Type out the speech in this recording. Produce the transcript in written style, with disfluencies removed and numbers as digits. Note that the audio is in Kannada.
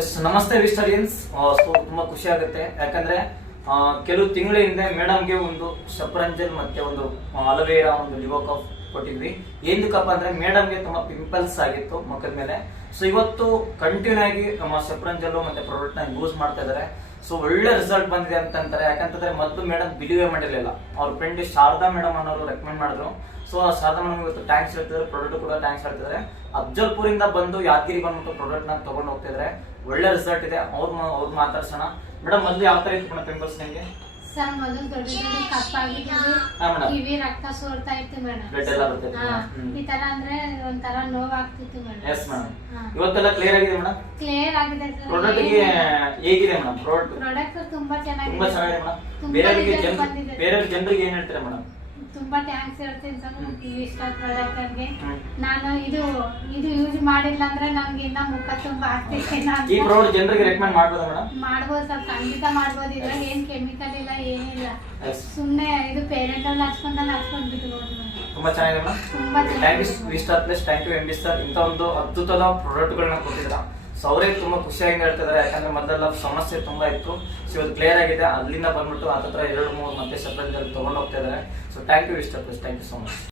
ಎಸ್ ನಮಸ್ತೆ ವಿಸ್ಟರಿಯನ್ಸ್. ತುಂಬಾ ಖುಷಿ ಆಗುತ್ತೆ ಯಾಕಂದ್ರೆ ಕೆಲವು ತಿಂಗಳ ಹಿಂದೆ ಮೇಡಮ್ಗೆ ಒಂದು ಸಫ್ರಂಜಲ್ ಮತ್ತೆ ಒಂದು ಅಲೋವೇರಾ ಒಂದು ಲಿವೋಕಾಫ್ ಕೊಟ್ಟಿದ್ವಿ. ಏನಕ್ಕಪ್ಪ ಅಂದ್ರೆ ಮೇಡಮ್ಗೆ ತುಂಬಾ ಪಿಂಪಲ್ಸ್ ಆಗಿತ್ತು ಮುಖದ ಮೇಲೆ. ಸೊ ಇವತ್ತು ಕಂಟಿನ್ಯೂ ಆಗಿ ನಮ್ಮ ಸಫ್ರಂಜಲ್ ಮತ್ತೆ ಪ್ರಾಡಕ್ಟ್ ನ ಯೂಸ್ ಮಾಡ್ತಾ ಇದಾರೆ. ಸೊ ಒಳ್ಳೆ ರಿಸಲ್ಟ್ ಬಂದಿದೆ ಅಂತಂತಾರೆ. ಯಾಕಂತಂದ್ರೆ ಮೊದಲು ಮೇಡಮ್ ಬಿಲೀವೇ ಮಾಡಿರ್ಲಿಲ್ಲ. ಅವ್ರ ಫ್ರೆಂಡ್ ಶಾರದಾ ಮೇಡಮ್ ಅನ್ನೋರು ರೆಕಮೆಂಡ್ ಮಾಡಿದ್ರು. ಸೊ ಶಾರದಾ ಮೇಡಮ್ ಇವತ್ತು ಟ್ಯಾಂಕ್ಸ್ ಹೇಳ್ತಿದ್ದಾರೆ, ಪ್ರಾಡಕ್ಟ್ ಕೂಡ ಟ್ಯಾಂಕ್ಸ್ ಹೇಳ್ತಿದ್ದಾರೆ. ಅಫ್ಜಲ್ಪುರ್ ಇಂದ ಬಂದು ಯಾದಗಿರಿ ಬಂದ್ಬಿಟ್ಟು ಪ್ರಾಡಕ್ಟ್ ನ ತಗೊಂಡು ಹೋಗ್ತಿದ್ರೆ ಒಳ್ಳೆ ರಿಸಲ್ಟ್ ಇದೆ. ಅವ್ರು ಮಾತಾಡ್ಸೋಣ. ಮೇಡಮ್ ಮೊದಲು ಯಾವ ತರ ಇತ್ತು ಪಿಂಪಲ್ಸ್ ನಿಮಗೆ? ಸರ್ ಮೊದಲು ದೊಡ್ಡ ದೊಡ್ಡ ಕಪ್ಪಾಗಿದ್ದು ಕಿವಿ ರಕ್ತ ಸೋರ್ತಾ ಇತ್ತು ಮೇಡಮ್. ಬ್ಲಡ್ ಎಲ್ಲ ಬರ್ತಿತ್ತು. ಈ ತರ ಅಂದ್ರೆ ಒಂಥರ ನೋವಾಗ್ತಿತ್ತು ಮೇಡಮ್. Yes madam. ಇವತ್ತೆಲ್ಲ ಕ್ಲಿಯರ್ ಆಗಿದೆ ಮೇಡಮ್. ಕ್ಲಿಯರ್ ಆಗಿದೆ ಸರ್. ಪ್ರಾಡಕ್ಟ್ ಗೆ ಹೇಗಿದೆ ಮೇಡಮ್? ಪ್ರಾಡಕ್ಟ್ ತುಂಬಾ ಚೆನ್ನಾಗಿದೆ. ತುಂಬಾ ಚೆನ್ನಾಗಿದೆ ಮೇಡಮ್. ಬೇರೆ ಜನರಿಗೆ ಏನ್ ಹೇಳ್ತೀರಾ ಮೇಡಮ್? ತುಂಬಾ ಥ್ಯಾಂಕ್ಸ್ ಹೇಳ್ತೀನಿ ಸರ್ ಇಷ್ಟ ಪ್ರಾಡಕ್ಟ್ ಗೆ. ನಾನು ಇದು ಯೂಸ್ ಮಾಡಿಲ್ಲ ಅಂದ್ರೆ ನನ್ಗೆ ಇನ್ನ ಮುಖ ತುಂಬಾ ಆಗ್ತಿದೆ. ಈ ಪ್ರಾಡಕ್ಟ್ ಜನರಿಗೆ ರೆಕಮೆಂಡ್ ಮಾಡ್ಬೋದಾ ಮೇಡಮ್? ಮಾಡ್ಬೋದು ಸರ್, ಖಂಡಿತ ಮಾಡ್ಬೋದು. ಇದ್ರಾಗ ಏನ್ ಕೆಮಿಕಲ್ ಇಲ್ಲ, ಏನಿಲ್ಲ. ಸುಮ್ನೆ ಇದು ಪೇರೆಂಟ್ ಅಲ್ಲಿ ಹಚ್ಕೊಂಡ್ ಬಿಟ್ಬೋದು. ತುಂಬಾ ಚೆನ್ನಾಗಿದೆ ಮೇಡಮ್. ತುಂಬಾ thank you Vistar plus, thank you MD sir. ಇಂತ ಒಂದು ಅದ್ಭುತದ ಪ್ರಾಡಕ್ಟ್ ಗಳನ್ನ ಕೊಟ್ಟಿದ್ರ. ಸೊ ಅವರೇ ತುಂಬಾ ಖುಷಿಯಾಗಿ ಹೇಳ್ತಿದ್ದಾರೆ. ಯಾಕಂದ್ರೆ ಮೊದಲೆಲ್ಲ ಸಮಸ್ಯೆ ತುಂಬಾ ಇತ್ತು. ಸೊ ಇವತ್ತು ಕ್ಲಿಯರ್ ಆಗಿದೆ. ಅಲ್ಲಿಂದ ಬಂದ್ಬಿಟ್ಟು ಹತ್ರ 2-3 ಮತ್ತೆ ಸಪ್ಲೈದಲ್ಲಿ ತಗೊಂಡು ಹೋಗ್ತಾ ಇದ್ದಾರೆ. So thank you Vistar plus, thank you so much.